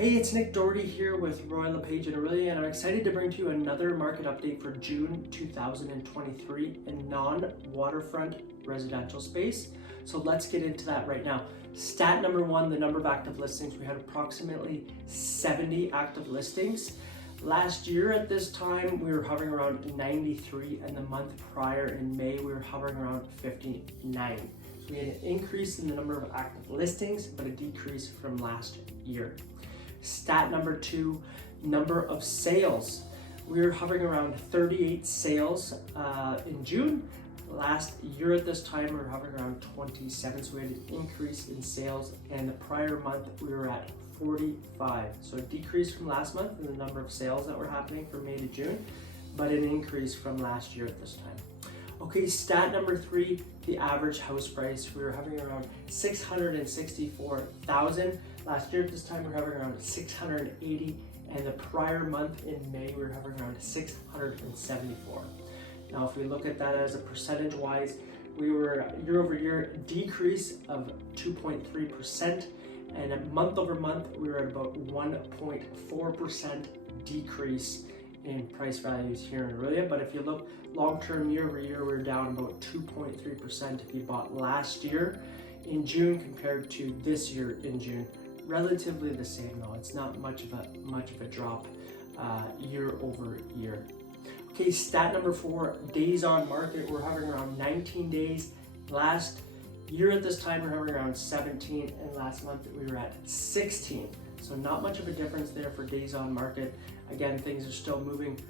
Hey, it's Nick Doherty here with Royal LePage in Orillia, and I'm excited to bring to you another market update for June 2023 in non-waterfront residential space. So let's get into that right now. Stat number one, the number of active listings. We had approximately 70 active listings. Last year at this time, we were hovering around 93, and the month prior in May, we were hovering around 59. So we had an increase in the number of active listings, but a decrease from last year. Stat number two, number of sales. We were hovering around 38 sales in June. Last year at this time, we were hovering around 27, so we had an increase in sales, and the prior month we were at 45. So a decrease from last month in the number of sales that were happening from May to June, but an increase from last year at this time. Okay, stat number three, the average house price. We were hovering around 664,000. Last year at this time, we were hovering around 680, and the prior month in May, we were hovering around 674. Now, if we look at that as a percentage-wise, we were year over year decrease of 2.3%, and a month over month, we were at about 1.4% decrease in price values here in Orillia. But if you look long-term year over year, we're down about 2.3% if you bought last year in June compared to this year in June. Relatively the same though. It's not much of a drop year over year. Okay, stat number four, days on market. We're hovering around 19 days. Last year at this time, we're hovering around 17, and last month we were at 16. So not much of a difference there for days on market. Again, things are still moving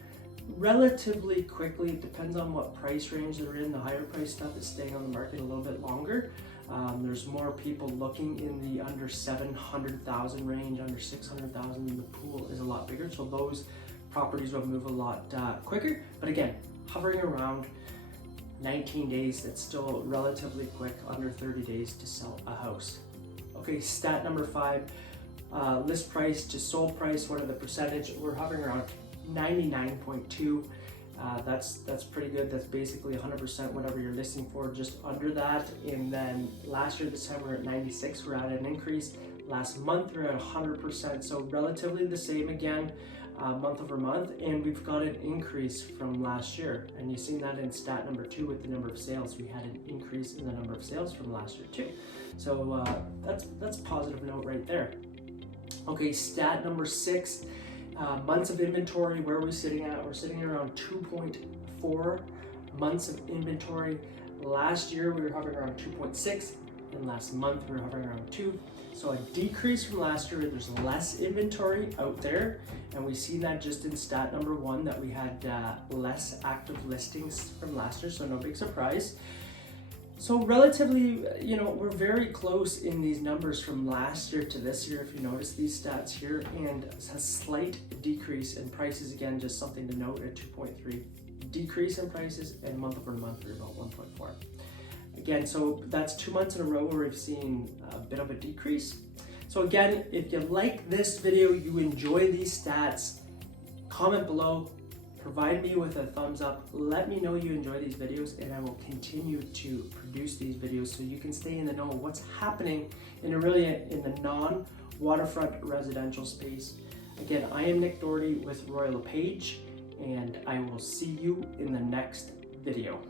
relatively quickly. It depends on what price range they're in. The higher price stuff is staying on the market a little bit longer. There's more people looking in the under 700,000 range, under 600,000. The pool is a lot bigger, so those properties will move a lot quicker. But again, hovering around 19 days, that's still relatively quick, under 30 days to sell a house. Okay, stat number five, list price to sold price. What are the percentage? We're hovering around 99.2. That's pretty good. That's basically 100% whatever you're listing for, just under that. And then last year this time we're at 96. We're at an increase. Last month we're at 100%, so relatively the same again, month over month. And we've got an increase from last year, and you've seen that in stat number two with the number of sales. We had an increase in the number of sales from last year too. So that's a positive note right there. Okay, stat number six, months of inventory. Where are we sitting at? We're sitting around 2.4 months of inventory. Last year we were hovering around 2.6, and last month we were hovering around 2. So a decrease from last year. There's less inventory out there, and we see that just in stat number one that we had less active listings from last year, so no big surprise. So relatively, we're very close in these numbers from last year to this year, if you notice these stats here, and a slight decrease in prices. Again, just something to note, at 2.3 decrease in prices, and month over month we're about 1.4. Again, so that's 2 months in a row where we've seen a bit of a decrease. So again, if you like this video, you enjoy these stats, comment below, provide me with a thumbs up, let me know you enjoy these videos, and I will continue to produce these videos so you can stay in the know of what's happening in Orillia in the non-waterfront residential space. Again, I am Nick Doherty with Royal LePage, and I will see you in the next video.